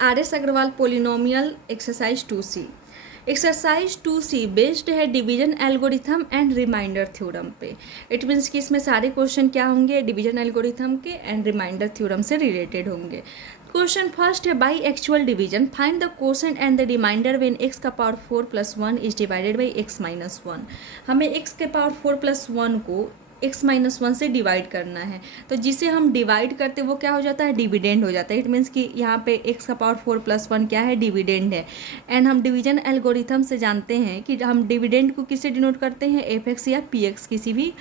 Are S Agarwal polynomial exercise 2C। Exercise 2C based है division algorithm and remainder theorem पे। It means कि इसमें सारे क्वेश्चन क्या होंगे, डिवीजन एल्गोरिथम के एंड रिमाइंडर थ्योरम से रिलेटेड होंगे। क्वेश्चन फर्स्ट है, by actual division find the quotient and the remainder when x का power 4 plus 1 is divided by x minus 1। हमें x के पावर 4 प्लस 1 को x माइनस 1 से divide करना है, तो जिसे हम डिवाइड करते वो क्या हो जाता है, डिविडेंड हो जाता है। इट मीन्स कि यहाँ पे x का पावर 4 प्लस 1 क्या है, डिविडेंड है। एंड हम डिवीजन एल्गोरिथम से जानते हैं कि हम डिविडेंड को किससे डिनोट करते हैं, fx या px किसी भी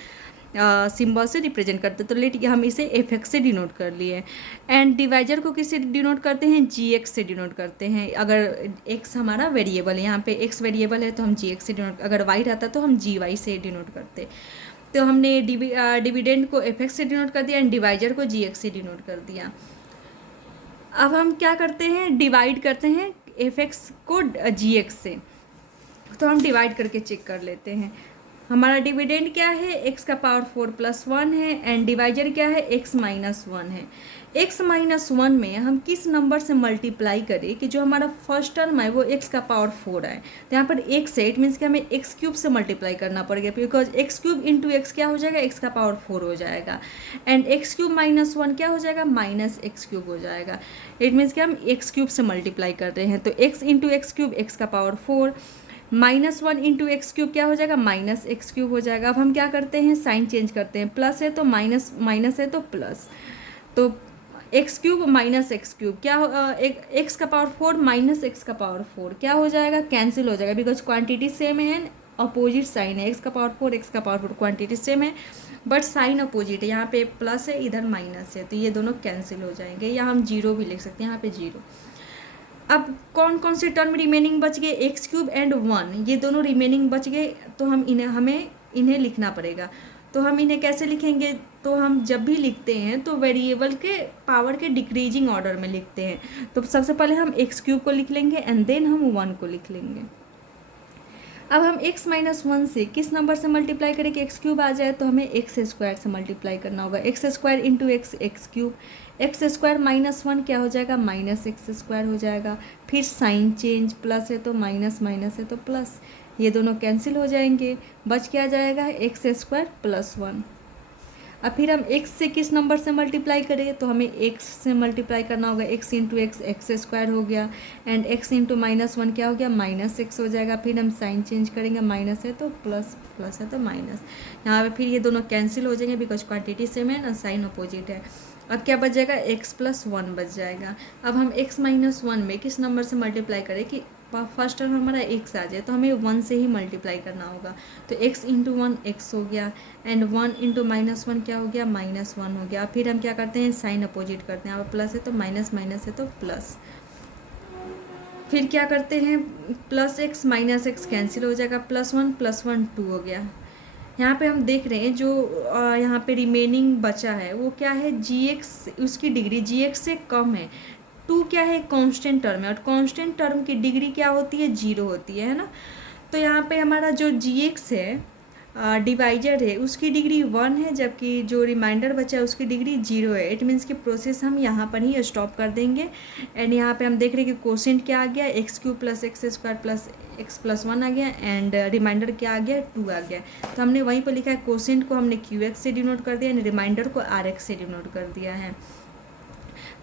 सिंबल से रिप्रेजेंट करते हैं। तो लेट हम इसे fx से डिनोट कर लिए। एंड डिवाइजर को किससे डिनोट करते हैं, gx से डिनोट करते हैं। अगर x हमारा वेरिएबल है, यहाँ पे x वेरिएबल है तो हम gx से डिनोट, अगर y रहता तो हम gy से डिनोट करते। तो हमने डिविडेंड को fx से डिनोट कर दिया एंड डिवाइजर को gx से डिनोट कर दिया। अब हम क्या करते हैं, डिवाइड करते हैं fx को gx से। तो हम डिवाइड करके चेक कर लेते हैं। हमारा डिविडेंड क्या है, x का पावर 4 प्लस 1 है एंड डिवाइजर क्या है, x माइनस 1 है। x माइनस 1 में हम किस नंबर से मल्टीप्लाई करें कि जो हमारा फर्स्ट टर्म है वो x का पावर 4 है। तो यहाँ पर x है, इट मीन्स कि हमें x क्यूब से मल्टीप्लाई करना पड़ेगा, because x cube into x क्या हो जाएगा, x का पावर 4 हो जाएगा। एंड x क्यूब माइनस 1 क्या हो जाएगा, माइनस एक्स क्यूब हो जाएगा। इट मीन्स कि हम x क्यूब से मल्टीप्लाई कर रहे हैं, तो x into x cube x का power 4 minus 1 into x cube क्या हो जाएगा, माइनस एक्स क्यूब हो जाएगा। अब हम क्या करते हैं, साइन चेंज करते हैं, प्लस है तो माइनस, माइनस है तो प्लस। तो x cube minus x cube क्या हो, एक्स का पावर 4 माइनस एक्स का पावर 4 क्या हो जाएगा, कैंसिल हो जाएगा, बिकॉज क्वांटिटी सेम है, अपोजिट साइन है। एक्स का पावर 4 एक्स का पावर 4 क्वांटिटी सेम है बट साइन अपोजिट है, यहाँ पे प्लस है इधर माइनस है, तो ये दोनों कैंसिल हो जाएंगे, या हम जीरो भी लिख सकते हैं, यहाँ पे जीरो। अब कौन कौन से टर्म रिमेनिंग बच गए, एक्स क्यूब एंड 1, ये दोनों रिमेनिंग बच गए। तो हमें इन्हें लिखना पड़ेगा। तो हम इन्हें कैसे लिखेंगे, तो हम जब भी लिखते हैं तो वेरिएबल के पावर के डिक्रीजिंग ऑर्डर में लिखते हैं। तो सबसे पहले हम एक्स क्यूब को लिख लेंगे एंड देन हम 1 को लिख लेंगे। अब हम x माइनस 1 से किस नंबर से मल्टीप्लाई करें कि एक्स क्यूब आ जाए, तो हमें एक्स स्क्वायर से मल्टीप्लाई करना होगा। X square into x, x cube, x square minus 1 क्या हो जाएगा, माइनस एक्स स्क्वायर हो जाएगा। फिर साइन चेंज, प्लस है तो माइनस, माइनस है तो प्लस, ये दोनों कैंसिल हो जाएंगे, बच क्या जाएगा, एक्स स्क्वायर प्लस 1। अब फिर हम x से किस नंबर से मल्टीप्लाई करें, तो हमें x से मल्टीप्लाई करना होगा। x into x, x square हो गया एंड x इंटू माइनस 1 क्या हो गया, माइनस एक्स हो जाएगा। फिर हम साइन चेंज करेंगे, माइनस है तो प्लस, प्लस है तो माइनस। यहाँ पे फिर ये दोनों कैंसिल हो जाएंगे बिकॉज क्वांटिटी सेम है ना, साइन अपोजिट है। अब क्या बच जाएगा, x प्लस 1 बच जाएगा। अब हम x माइनस 1 में किस नंबर से मल्टीप्लाई करें कि फर्स्ट टर्म हमारा x आ जाए, तो हमें 1 से ही मल्टीप्लाई करना होगा। तो x इंटू 1 एक्स हो गया एंड 1 इंटू माइनस 1 क्या हो गया, माइनस 1 हो गया। फिर हम क्या करते हैं, साइन अपोजिट करते हैं, यहाँ पर प्लस है तो माइनस, माइनस है तो प्लस। फिर क्या करते हैं, plus x minus x cancel हो जाएगा, प्लस 1 प्लस 1 2 हो गया। यहाँ पे हम देख रहे हैं जो यहाँ पे रिमेनिंग बचा है वो क्या है, gx, उसकी डिग्री gx से कम है। 2 क्या है, कांस्टेंट टर्म है और कांस्टेंट टर्म की डिग्री क्या होती है, 0 होती है ना। तो यहाँ पे हमारा जो gx है, डिवाइजर है, उसकी डिग्री 1 है, जबकि जो रिमाइंडर बचा है उसकी डिग्री 0 है। इट मीन्स कि प्रोसेस हम यहाँ पर ही स्टॉप कर देंगे। एंड यहाँ पे हम देख रहे हैं कि कोसेंट क्या आ गया, x cube plus x square plus x plus 1 आ गया एंड रिमाइंडर क्या आ गया, 2 आ गया। तो हमने वहीं पर लिखा है, कोसेंट को हमने क्यू एक्स से डिनोट कर दिया एंड रिमाइंडर को आर एक्स से डिनोट कर दिया है।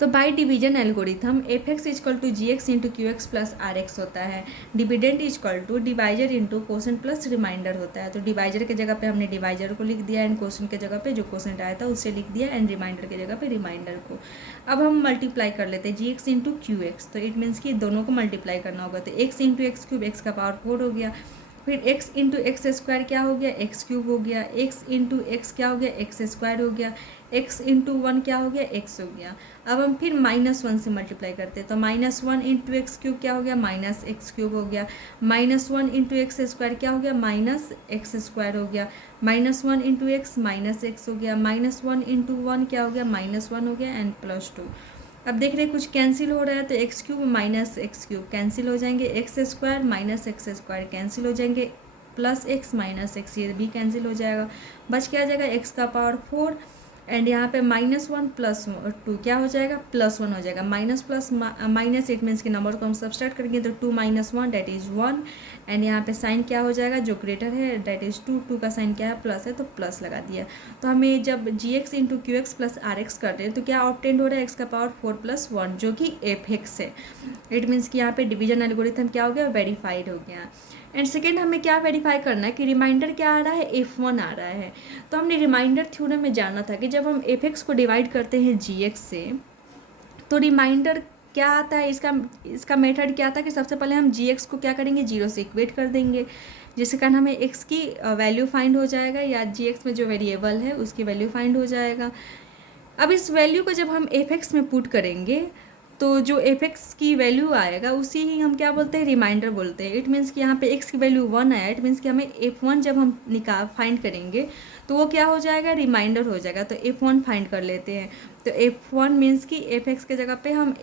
तो by division algorithm F X is equal to G X into Q X plus R X होता है। Dividend is equal to divisor into quotient plus remainder होता है। तो डिवाइजर के जगह पे हमने डिवाइजर को लिख दिया एंड कोसेंट के जगह पे जो कोसेंट आया था उससे लिख दिया एंड रिमाइंडर के जगह पे रिमाइंडर को। अब हम मल्टीप्लाई कर लेते हैं जी एक्स इंटू क्यू एक्स, तो इट मीन्स कि दोनों को मल्टीप्लाई करना होगा। तो x into x cube, x का पावर 4 हो गया। फिर x इंटू एक्स स्क्वायर क्या हो गया, एक्स क्यूब हो गया। x इंटू एक्स क्या हो गया, एक्स स्क्वायर हो गया। x इंटू 1 क्या हो गया, x हो गया। अब हम फिर माइनस 1 से मल्टीप्लाई करते हैं, तो माइनस 1 इंटू एक्स क्यूब क्या हो गया, माइनस एक्स क्यूब हो गया। माइनस 1 इंटू एक्स स्क्वायर क्या हो गया, माइनस एक्स स्क्वायर हो गया। Minus 1 into x, minus x हो गया। माइनस 1 इंटू 1 क्या हो गया, माइनस 1 हो गया एंड प्लस 2। अब देख रहे हैं कुछ कैंसिल हो रहा है, तो x cube minus x cube cancel हो जाएंगे, x square minus x square cancel हो जाएंगे, प्लस एक्स माइनस एक्स ये भी कैंसिल हो जाएगा। बच क्या आ जाएगा, एक्स का पावर 4 एंड यहाँ पे -1 + 2 क्या हो जाएगा, +1 हो जाएगा। Minus plus minus, it means के नंबर को हम सब्सट्रैक्ट करेंगे तो 2 - 1 दैट इज़ 1। एंड यहाँ पे साइन क्या हो जाएगा, जो ग्रेटर है दैट इज़ 2, 2 का साइन क्या है, प्लस है तो प्लस लगा दिया। तो हमें जब gx × qx + rx करते हैं तो क्या ऑब्टेंड हो रहा है, x⁴ + 1 जो कि f(x) है। इट मीन्स कि यहाँ पे डिवीजन एल्गोरिथम क्या हो गया, वेरीफाइड हो गया। एंड सेकेंड हमें क्या वेरीफाई करना है कि रिमाइंडर क्या आ रहा है, f1 आ रहा है। तो हमने रिमाइंडर थ्योरम में जाना था कि जब हम f(x) को डिवाइड करते हैं gx से तो रिमाइंडर क्या आता है, इसका मेथड क्या था कि सबसे पहले हम gx को क्या करेंगे, 0 से इक्वेट कर देंगे, जिसके कारण हमें x की वैल्यू फाइंड हो जाएगा या gx में जो वेरिएबल है उसकी वैल्यू फाइंड हो जाएगा। अब इस वैल्यू को जब हम f(x) में पुट करेंगे तो जो f(x) की वैल्यू आएगा उसी ही हम क्या बोलते हैं, रिमाइंडर बोलते हैं। इट मीन्स कि यहाँ पे x की वैल्यू 1 आया, इट मीन्स कि हमें f1 जब हम फाइंड करेंगे तो वो क्या हो जाएगा, रिमाइंडर हो जाएगा। तो f1 फाइंड कर लेते हैं। तो f1 मीन्स कि f(x) के जगह पे हम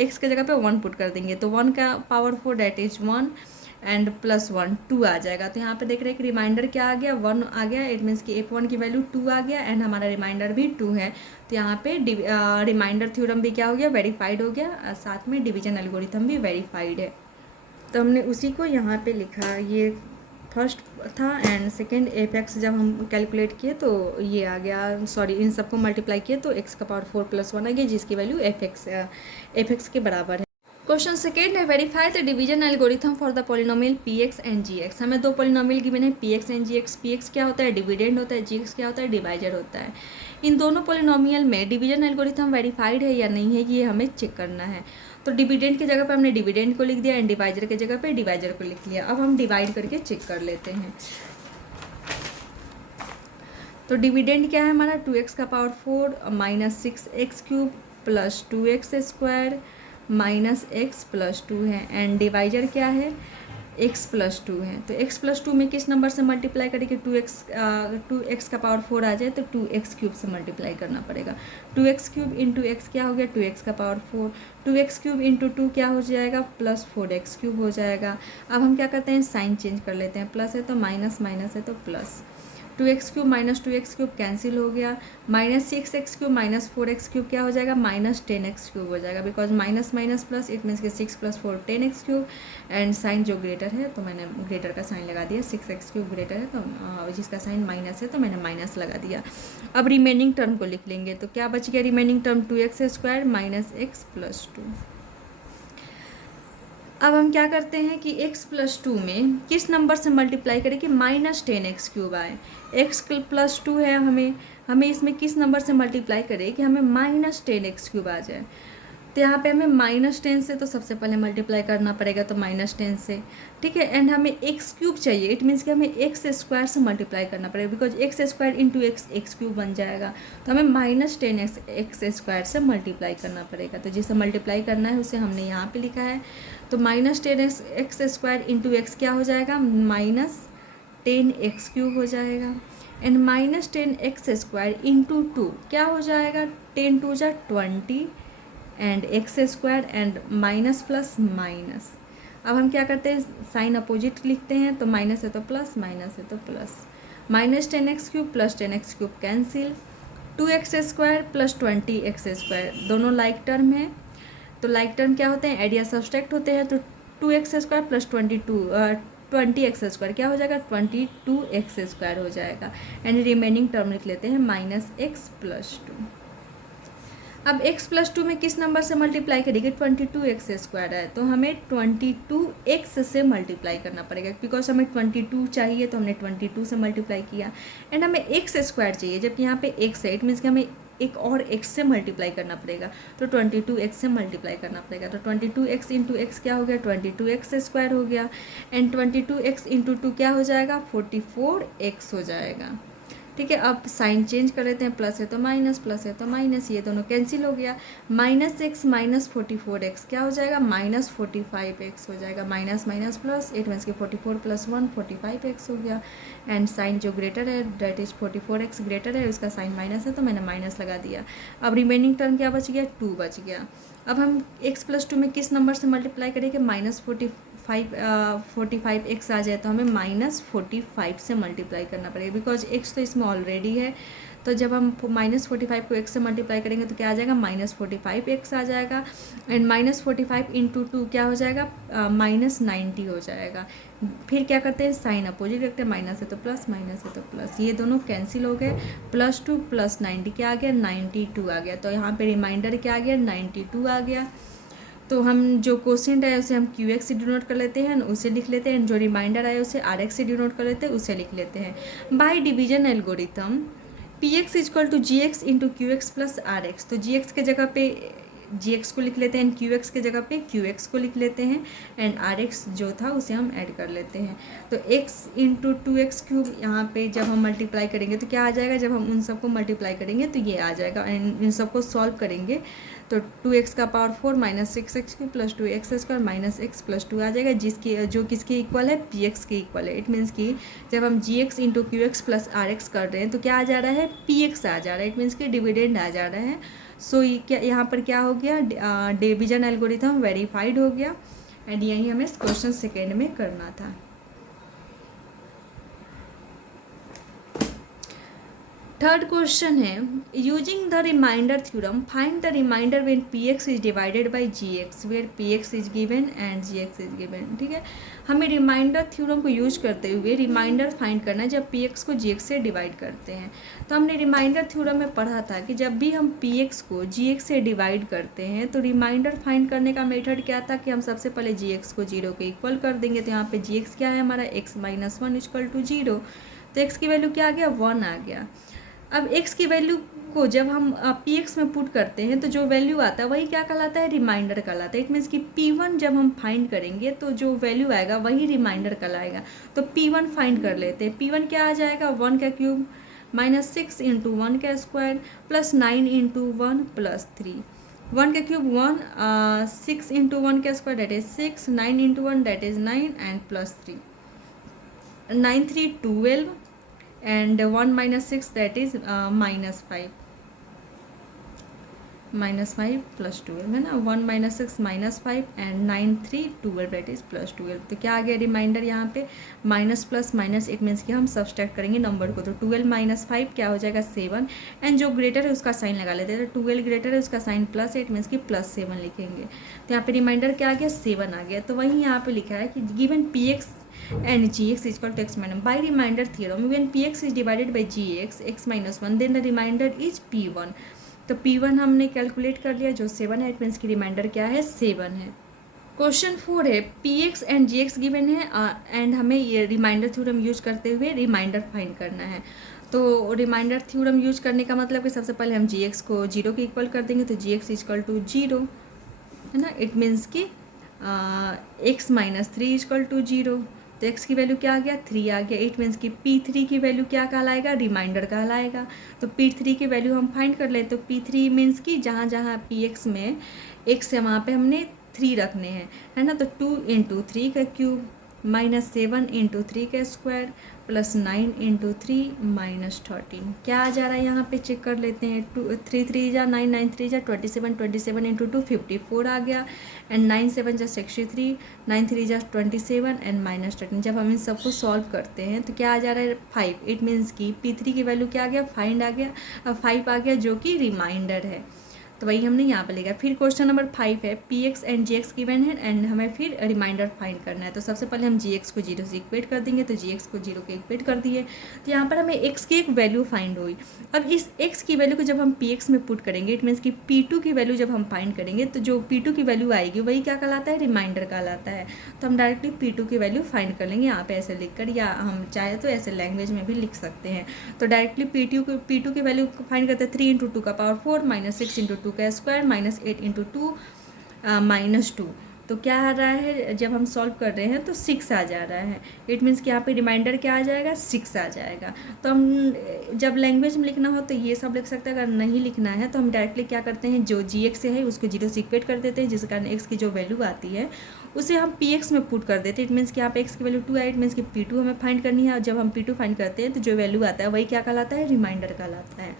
x के जगह पे 1 पुट कर देंगे तो 1 का पावर 4 दैट इज़ 1 एंड +1 2 आ जाएगा। तो यहाँ पे देख रहे हैं कि रिमाइंडर क्या आ गया, 1 आ गया। इट मीन्स कि f1 की वैल्यू 2 आ गया एंड हमारा रिमाइंडर भी 2 है। तो यहाँ पे रिमाइंडर थ्योरम भी क्या हो गया, वेरीफाइड हो गया, साथ में डिवीजन एल्गोरिथम भी वेरीफाइड है। तो हमने उसी को यहाँ पे लिखा, ये फर्स्ट था एंड सेकेंड f(x) जब हम कैलकुलेट किए तो ये आ गया, सॉरी इन सबको मल्टीप्लाई किए तो x⁴ + 1 आ गया जिसकी वैल्यू f(x) के बराबर है। क्वेश्चन सेकेंड है, verify the division algorithm for the polynomial px and gx। हमें दो पॉलिनोमियल गिवन है px एंड gx। px क्या होता है, डिविडेंड होता है, gx क्या होता है, डिवाइजर होता है। इन दोनों पॉलिनोमियल में डिवीजन एल्गोरिथम वेरीफाइड है या नहीं है ये हमें चेक करना है। तो डिविडेंड की जगह पर हमने डिविडेंड को लिख दिया एंड डिवाइजर की जगह पर डिवाइजर को लिख लिया। अब हम डिवाइड करके चेक कर लेते हैं। तो डिविडेंड क्या है हमारा, 2x⁴ - 6x³ + 2x² -x + 2 है एंड डिवाइजर क्या है, x + 2 है। तो x + 2 में किस नंबर से मल्टीप्लाई करेंगे, 2x⁴ आ जाए तो 2x³ से मल्टीप्लाई करना पड़ेगा। 2x³ × x क्या हो गया, 2x⁴। 2x³ × 2 क्या हो जाएगा, +4x³ हो जाएगा। अब हम क्या करते हैं, साइन चेंज कर लेते हैं, प्लस है तो माइनस, माइनस है तो प्लस। 2x³ - 2x³ कैंसिल हो गया। -6x³ - 4x³ क्या हो जाएगा, -10x³ हो जाएगा। Because minus minus plus, it means कि 6 + 4 10x³ एंड साइन जो ग्रेटर है तो मैंने ग्रेटर का साइन लगा दिया। 6x³ ग्रेटर है तो जिसका साइन माइनस है तो मैंने माइनस लगा दिया। अब रिमेनिंग टर्म को लिख लेंगे तो क्या बच गया, रिमेनिंग टर्म 2x² - x + 2। अब हम क्या करते हैं कि x + 2 में किस नंबर से मल्टीप्लाई करें कि -10x³ आए। x + 2 है, हमें इसमें किस नंबर से मल्टीप्लाई करें कि हमें -10x³ आ जाए। तो यहाँ पे हमें -10 से तो सबसे पहले मल्टीप्लाई करना पड़ेगा तो -10 से, ठीक है। एंड हमें x³ चाहिए, इट मीन्स कि हमें x² से मल्टीप्लाई करना पड़ेगा बिकॉज x² × x x³ बन जाएगा। तो हमें -10x x² से मल्टीप्लाई करना पड़ेगा। तो जिसे मल्टीप्लाई करना है उसे हमने यहाँ पे लिखा है। तो -10x x² × x क्या हो जाएगा, -10x³ हो जाएगा एंड -10x² × 2 क्या हो जाएगा, 10 × 2 = 20 and x² and minus plus minus. अब हम क्या करते हैं, साइन अपोजिट लिखते हैं तो माइनस है तो प्लस, माइनस है तो plus. -10x³ + 10x³ cancel. 2x² + 20x² दोनों लाइक टर्म है। तो लाइक टर्म क्या होते हैं, एड या सब्सट्रैक्ट होते हैं। तो 2x² + 20x² क्या हो जाएगा, 22x² हो जाएगा एंड रिमेनिंग टर्म लिख लेते हैं -x + 2। अब x + 2 में किस नंबर से मल्टीप्लाई करेंगे, 22x² है तो हमें 22x से मल्टीप्लाई करना पड़ेगा बिकॉज हमें 22 चाहिए तो हमने 22 से मल्टीप्लाई किया एंड हमें x² चाहिए जबकि यहाँ पे x है, इट मीन्स कि हमें एक और x से मल्टीप्लाई करना पड़ेगा तो 22x से मल्टीप्लाई करना पड़ेगा। तो 22x × x क्या हो गया, 22x² हो गया एंड 22x × 2 क्या हो जाएगा, 44x हो जाएगा, ठीक है। अब साइन चेंज कर लेते हैं, प्लस है तो माइनस, प्लस है तो माइनस, ये दोनों कैंसिल हो गया। -x - 44x क्या हो जाएगा, -45x हो जाएगा। Minus minus plus, it means कि 44 + 1 45x हो गया एंड साइन जो ग्रेटर है दैट इज़ 44x ग्रेटर है, उसका साइन माइनस है तो मैंने माइनस लगा दिया। अब रिमेनिंग टर्म क्या बच गया, 2 बच गया। अब हम x + 2 में किस नंबर से मल्टीप्लाई करेंगे, 45x आ जाए तो हमें -45 से मल्टीप्लाई करना पड़ेगा, बिकॉज x तो इसमें ऑलरेडी है। तो जब हम -45 को x से मल्टीप्लाई करेंगे तो क्या आ जाएगा, -45x आ जाएगा। एंड -45 इंटू 2 क्या हो जाएगा, -90 हो जाएगा। फिर क्या करते हैं, साइन अपोजिट रखते हैं, माइनस है तो प्लस, माइनस है तो प्लस, ये दोनों कैंसिल हो गए। +2 + 90 क्या आ गया, 92 आ गया। तो यहाँ पे रिमाइंडर क्या आ गया, 92 आ गया। तो हम जो क्वेश्चन आया उसे हम QX से डिनोट कर लेते हैं, उसे लिख लेते हैं। जो रिमाइंडर आया उसे RX से डिनोट कर लेते हैं, उसे लिख लेते हैं। Bye division algorithm PX = GX × QX + RX। तो GX के जगह पे GX को लिख लेते हैं, QX के जगह पे QX को लिख लेते हैं, एंड RX जो था उसे हम ऐड कर लेते हैं। तो x × 2x³ यहाँ पे जब हम मल्टीप्लाई करेंगे तो क्या आ जाएगा, जब हम उन सबको मल्टीप्लाई करेंगे तो ये आ जाएगा। एंड इन सबको सॉल्व करेंगे तो 2x⁴ - 6x³ + 2x² - x + 2 आ जाएगा, जो किसके इक्वल है, PX के इक्वल है। इट मीन्स कि जब हम GX × QX + RX कर रहे हैं तो क्या आ जा रहा है, PX आ जा रहा है। इट मीन्स कि डिविडेंड आ जा रहा है। सो क्या यहाँ पर क्या हो गया, डिवीजन एल्गोरिथम वेरीफाइड हो गया। एंड यही हमें क्वेश्चन सेकेंड में करना था। थर्ड क्वेश्चन है, using the remainder theorem find the remainder when PX is divided by GX where PX is given and GX is given. ठीक है, हमें रिमाइंडर थ्योरम को यूज करते हुए रिमाइंडर फाइंड करना है जब PX को GX से डिवाइड करते हैं। तो हमने रिमाइंडर थ्योरम में पढ़ा था कि जब भी हम PX को GX से डिवाइड करते हैं तो रिमाइंडर फाइंड करने का मेथड क्या था कि हम सबसे पहले GX को 0 के इक्वल कर देंगे। तो यहाँ पे GX क्या है हमारा, x - 1 = 0। तो x की वैल्यू क्या आ गया, 1 आ गया। अब x की वैल्यू को जब हम PX में पुट करते हैं तो जो वैल्यू आता है वही क्या कहलाता है, रिमाइंडर कहलाता है। इट मीन्स कि P1 जब हम फाइंड करेंगे तो जो वैल्यू आएगा वही रिमाइंडर कहलाएगा। तो P1 फाइंड कर लेते हैं। P1 क्या आ जाएगा, 1 का क्यूब -6 × 1 का स्क्वायर + 9 × 1 + 3। 1 का क्यूब 1, 6 × 1 का square that is 6, 9 × 1 that is 9 and +3, 9 3 12 and 1 - 6 that is -5 + 12 है ना। 1 - 6 -5 एंड 9 3 12 दैट इज +12। तो क्या आ गया रिमाइंडर यहाँ पे, minus plus minus, it means कि हम सब्सट्रैक्ट करेंगे नंबर को। तो 12 - 5 क्या हो जाएगा, 7। एंड जो ग्रेटर है उसका साइन लगा लेते हैं। तो 12 ग्रेटर है उसका साइन प्लस है, इट मीन्स कि +7 लिखेंगे। तो यहाँ पे रिमाइंडर क्या आ गया, 7 आ गया। तो वहीं यहाँ पे लिखा है कि given PX and GX is equal to x - 1 by remainder theorem when PX is divided by GX x - 1 then the remainder is P1। तो P1 हमने कैलकुलेट कर लिया जो 7 है। इट मीन्स की रिमाइंडर क्या है, 7 है। क्वेश्चन 4 है, PX एंड GX गिवन है एंड हमें ये रिमाइंडर थ्योरम यूज करते हुए रिमाइंडर फाइंड करना है। तो रिमाइंडर थ्योरम यूज करने का मतलब कि सबसे पहले हम GX को 0 के इक्वल कर देंगे। तो GX = 0 है ना। इट मीन्स कि x - 3 = 0। तो x की वैल्यू क्या आ गया, 3 आ गया। इट मीन्स कि P3 की वैल्यू क्या कहलाएगा, रिमाइंडर कहलाएगा। तो P3 की वैल्यू हम फाइंड कर लें। तो P3 मीन्स कि जहाँ जहाँ PX में x है वहाँ पे हमने 3 रखने हैं, है ना। तो 2 × 3 का क्यूब -7 × 3 का स्क्वायर + 9 × 3 -13 क्या आ जा रहा है यहाँ पे चेक कर लेते हैं। 3 3 जा 9, 9 3 जा 27, 27 × 2 54 आ गया। एंड 9 7 जा 63, 9 3 जा 27 एंड -13। जब हम इन सबको सॉल्व करते हैं तो क्या आ जा रहा है, 5। इट मीन्स कि P3 की वैल्यू क्या आ गया, 5 आ गया जो कि रिमाइंडर है। तो वही हमने यहाँ पे लिखा। फिर क्वेश्चन नंबर 5 है, PX एंड GX गिवन है एंड हमें फिर रिमाइंडर फाइंड करना है। तो सबसे पहले हम GX को 0 से इक्वेट कर देंगे। तो GX को 0 के इक्वेट कर दिए। तो यहाँ पर हमें x की एक वैल्यू फाइंड हुई। अब इस x की वैल्यू को जब हम PX में पुट करेंगे, इट मीन्स कि P2 की वैल्यू जब हम फाइंड करेंगे तो जो P2 की वैल्यू आएगी वही क्या कहलाता है, रिमाइंडर कहलाता है। तो हम डायरेक्टली P2 की वैल्यू फाइंड कर लेंगे यहाँ पे ऐसे लिख कर, या हम चाहे तो ऐसे लैंग्वेज में भी लिख सकते हैं। तो डायरेक्टली P2 की वैल्यू फाइंड करते हैं। 3 × 2 का पावर 4 -6 × 2 का स्क्वायर -8 × 2 -2। तो क्या आ रहा है, जब हम सॉल्व कर रहे हैं तो 6 आ जा रहा है। इट मीन्स कि यहाँ पे रिमाइंडर क्या आ जाएगा, 6 आ जाएगा। तो हम जब लैंग्वेज में लिखना हो तो ये सब लिख सकते हैं। अगर नहीं लिखना है तो हम डायरेक्टली क्या करते हैं, जो GX से है उसको 0 से इक्वेट कर देते हैं, जिस कारण x की जो वैल्यू आती है उसे हम PX में पुट कर देते हैं। इट मीन्स कि यहाँ पे x की वैल्यू 2 है। इट मीन्स कि P2 हमें फाइंड करनी है। और जब हम P2 फाइंड करते हैं तो जो वैल्यू आता है वही क्या कहलाता है, रिमाइंडर कहलाता है।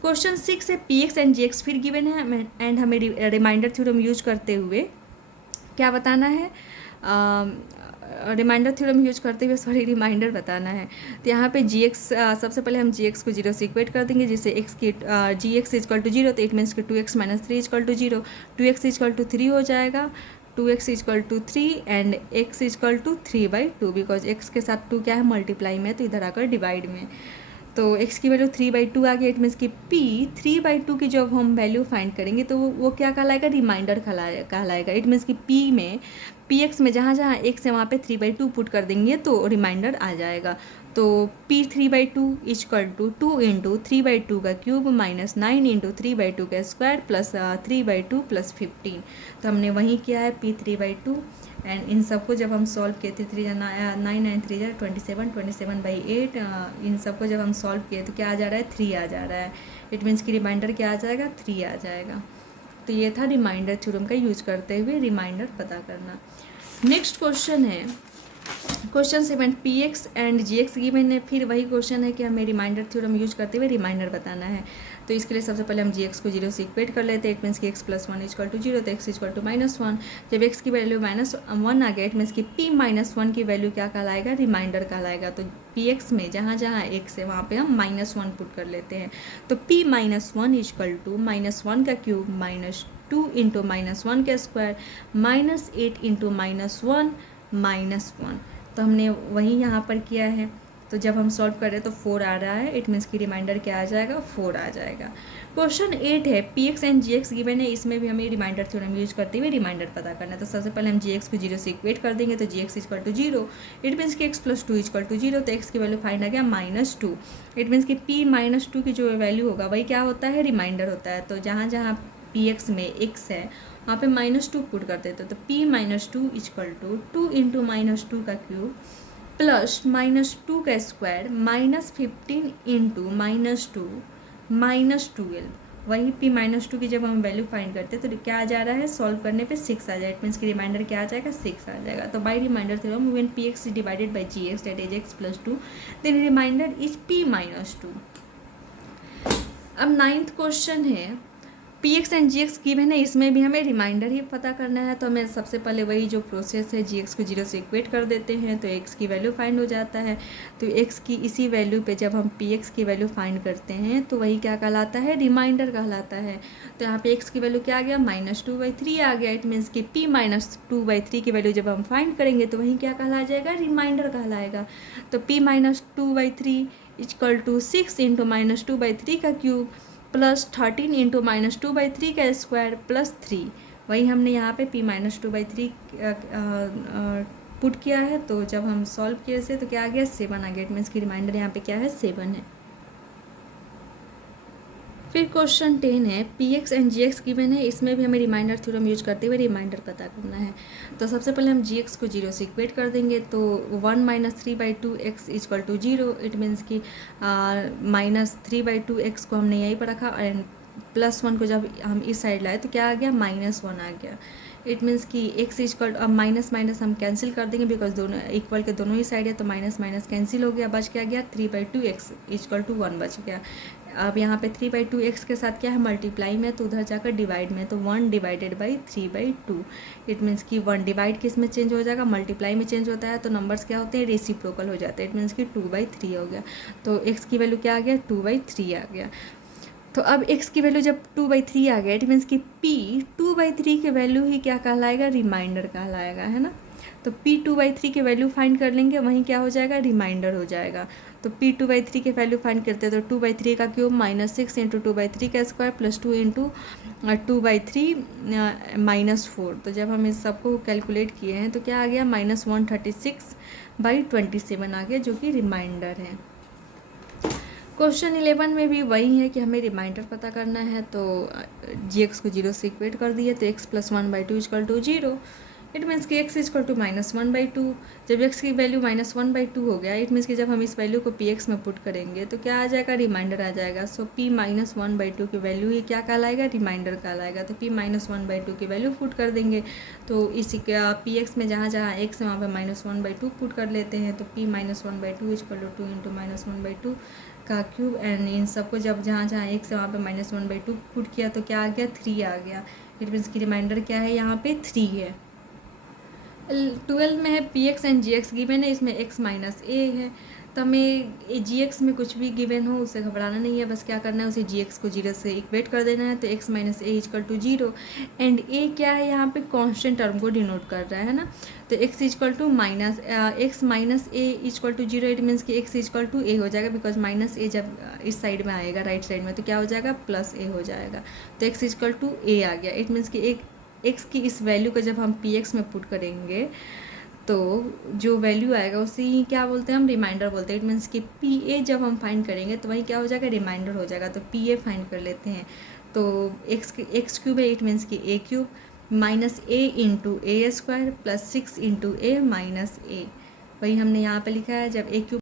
क्वेश्चन 6 है, PX एंड GX फिर गिवन है एंड हमें रिमाइंडर थ्योरम यूज करते हुए क्या बताना है, रिमाइंडर थ्योरम यूज करते हुए रिमाइंडर बताना है। तो यहाँ पे जी एक्स, सबसे पहले हम जी एक्स को जीरो से इक्वेट कर देंगे, जिससे एक्स की G x is equal to zero, तो इट मीन्स कि 2x minus three is equal to zero, 2x is equal to 3 हो जाएगा, 2x is equal to 3 and x is equal to 3/2, because x के साथ 2 क्या है, मल्टीप्लाई में, तो इधर आकर डिवाइड में, तो x की वैल्यू 3/2 आ गई। इट मीन्स कि p 3/2 की जब हम वैल्यू फाइंड करेंगे तो वो क्या कहलाएगा, रिमाइंडर कहलाएगा। इट मीन्स कि p में px में जहाँ जहाँ x है वहाँ पे 3/2 पुट कर देंगे तो रिमाइंडर आ जाएगा। तो p 3/2 इजकल टू 2 इंटू 3/2 का क्यूब माइनस 9 इंटू 3/2 का स्क्वायर प्लस 3/2 प्लस 15। तो हमने वही किया है p 3/2 एंड इन सबको जब हम सॉल्व किए थे, 3 9 9 3 27, 27/8, इन सबको जब हम सॉल्व किए तो क्या आ जा रहा है, 3 आ जा रहा है। इट मीन्स कि रिमाइंडर क्या आ जाएगा, 3 आ जाएगा। तो ये था रिमाइंडर थ्योरम का यूज करते हुए रिमाइंडर पता करना। नेक्स्ट क्वेश्चन है question 7, P X and G X given है। फिर वही क्वेश्चन है कि हमें रिमाइंडर थ्योरम यूज करते हुए रिमाइंडर बताना है। तो इसके लिए सबसे पहले हम जी एक्स को जीरो से इक्वेट कर लेते हैं। इट मीन्स कि x plus 1 is equal to zero, तो एक्स इजकल टू -1। जब एक्स की वैल्यू -1 आ गया, इट मीन्स कि p -1 की वैल्यू क्या कहलाएगा, रिमाइंडर कहलाएगा। तो पी एक्स में जहाँ जहाँ एक्स है वहाँ पे हम -1 पुट कर लेते हैं। तो p -1 इजकल टू -1 का क्यूब -2 इंटू -1 का स्क्वायर -8 इंटू -1 -1। तो हमने वही यहाँ पर किया है। तो जब हम सॉल्व कर रहे हैं तो 4 आ रहा है। इट मीन्स कि रिमाइंडर क्या आ जाएगा, 4 आ जाएगा। क्वेश्चन 8 है, P X and G X given है। इसमें भी हमें रिमाइंडर थ्योरम यूज करते हुए रिमाइंडर पता करना है। तो सबसे पहले हम जी एक्स को जीरो से इक्वेट कर देंगे, तो जी x is equal to zero, it means कि x plus 2 is equal to zero, तो एक्स की वैल्यू फाइंड आ गया -2। इट मीन्स कि p -2 की जो वैल्यू होगा वही क्या होता है, रिमाइंडर होता है। तो जहाँ जहाँ पी एक्स में x है वहाँ पे -2 पुट कर देते, तो p -2 इजकल टू 2 इंटू -2 का क्यूब प्लस -2 का स्क्वायर -15 इंटू -2 -12। वही p -2 की जब हम वैल्यू फाइंड करते हैं तो क्या आ जा रहा है, सॉल्व करने पे 6 आ जाए। इट मीन्स कि रिमाइंडर क्या आ जाएगा, 6 आ जाएगा। तो by remainder theorem when px is divided by gx that is x plus 2 then remainder is p -2। अब 9th क्वेश्चन है, P X and G X given है। इसमें भी हमें रिमाइंडर ही पता करना है। तो हमें सबसे पहले वही जो प्रोसेस है, जी एक्स को जीरो से इक्वेट कर देते हैं तो एक्स की वैल्यू फाइंड हो जाता है। तो एक्स की इसी वैल्यू पे जब हम पी एक्स की वैल्यू फाइंड करते हैं तो वही क्या कहलाता है, रिमाइंडर कहलाता है। तो यहाँ पे एक्स की वैल्यू क्या आ गया, -2/3 आ गया। इट मीन्स कि p -2/3 की वैल्यू जब हम फाइंड करेंगे तो वही क्या कहला जाएगा, रिमाइंडर कहलाएगा। तो p -2/3 इजकल टू 6 इंटू -2/3 का क्यूब प्लस 13 इंटू -2/3 का स्क्वायर प्लस 3। वही हमने यहाँ पे p -2/3 पुट किया है। तो जब हम सॉल्व किए से तो क्या आ गया, 7 आ गया। इट मीन्स की रिमाइंडर यहाँ पे क्या है, 7 है। फिर क्वेश्चन 10 है, P X and G X given है। इसमें भी हमें रिमाइंडर थ्योरम यूज करते हुए रिमाइंडर पता करना है। तो सबसे पहले हम जी एक्स को जीरो से इक्वेट कर देंगे, तो 1 - 3/2 X is equal to zero. It means कि -3/2 एक्स को हमने यहीं पर रखा एंड +1 को जब हम इस साइड लाए तो क्या आ गया, -1 आ गया। इट मीन्स कि एक्स इजकल, अब माइनस माइनस हम कैंसिल कर देंगे बिकॉज दोनों इक्वल के दोनों ही साइड है, तो माइनस माइनस कैंसिल हो गया, बच क्या गया 3/2 एक्स इजकल टू 1 बच गया। अब यहाँ पे 3/2 एक्स के साथ क्या है, मल्टीप्लाई में, तो उधर जाकर डिवाइड में, तो 1 डिवाइडेड बाई 3/2। इट मीन्स कि 1 डिवाइड किस में चेंज हो जाएगा, मल्टीप्लाई में चेंज होता है, तो नंबर्स क्या होते हैं, रेसिप्रोकल हो जाते हैं। इट मीन्स कि 2/3 हो गया। तो एक्स की वैल्यू क्या आ गया, 2/3 आ गया। तो अब x की वैल्यू जब 2/3 आ गया, इट मीन्स कि p 2/3 की वैल्यू ही क्या कहलाएगा, रिमाइंडर कहलाएगा, है ना। तो p 2/3 की वैल्यू फाइंड कर लेंगे, वहीं क्या हो जाएगा, रिमाइंडर हो जाएगा। तो p 2/3 की वैल्यू फाइंड करते हैं तो 2/3 का क्यूब -6 इंटू 2/3 का स्क्वायर प्लस 2 इंटू 2/3 -4। तो जब हम इस सबको कैलकुलेट किए हैं तो क्या आ गया, -136/27 आ गया, जो कि रिमाइंडर है। क्वेश्चन 11 में भी वही है कि हमें रिमाइंडर पता करना है। तो जी एक्स को जीरो से इक्वेट कर दिए, तो x + 1/2 is equal to 0। It means कि x इजकल टू -1/2। जब x की वैल्यू -1/2 हो गया, इट मीन्स कि जब हम इस वैल्यू को px में पुट करेंगे तो क्या आ जाएगा, रिमाइंडर आ जाएगा। सो p -1/2 की वैल्यू ही क्या कहलाएगा, रिमाइंडर कहलाएगा। तो p -1/2 की वैल्यू पुट कर देंगे, तो इसी का px में जहाँ जहाँ x है वहाँ पे -1/2 पुट कर लेते हैं। तो p -1/2 इजकल टू 2 इंटू -1/2 का क्यूब एंड इन सबको जब जहाँ जहाँ x है वहाँ पे -1/2 पुट किया तो क्या आ गया, 3 आ गया। इट मीन्स की रिमाइंडर क्या है, यहाँ पे 3 है। ट्वेल्व में है P X and G X given है, इसमें एक्स माइनस ए है, तो हमें जी एक्स में कुछ भी गिवन हो उससे घबराना नहीं है, बस क्या करना है उसे जी एक्स को जीरो से इक्वेट कर देना है, तो x minus A is equal to zero. And a क्या है यहाँ पे कांस्टेंट टर्म को डिनोट कर रहा है ना, तो X is equal to minus X minus A is equal to zero, it means कि एक्स इजकल टू ए हो जाएगा, बिकॉज माइनस ए जब इस साइड में आएगा राइट साइड में तो क्या हो जाएगा प्लस ए हो जाएगा, तो एक्स इजकल टू ए आ गया। इट मीन्स कि एक एक्स की इस वैल्यू को जब हम पी एक्स में पुट करेंगे तो जो वैल्यू आएगा उसी क्या बोलते हैं हम रिमाइंडर बोलते हैं। इट मीन्स कि पी ए जब हम फाइंड करेंगे तो वही क्या हो जाएगा रिमाइंडर हो जाएगा, तो पी ए फाइंड कर लेते हैं। तो एक्स क्यूब है, इट मीन्स कि ए क्यूब माइनस ए इंटू ए स्क्वायर प्लस 6 इंटू ए माइनस ए, वही हमने यहाँ पे लिखा है। जब ए क्यूब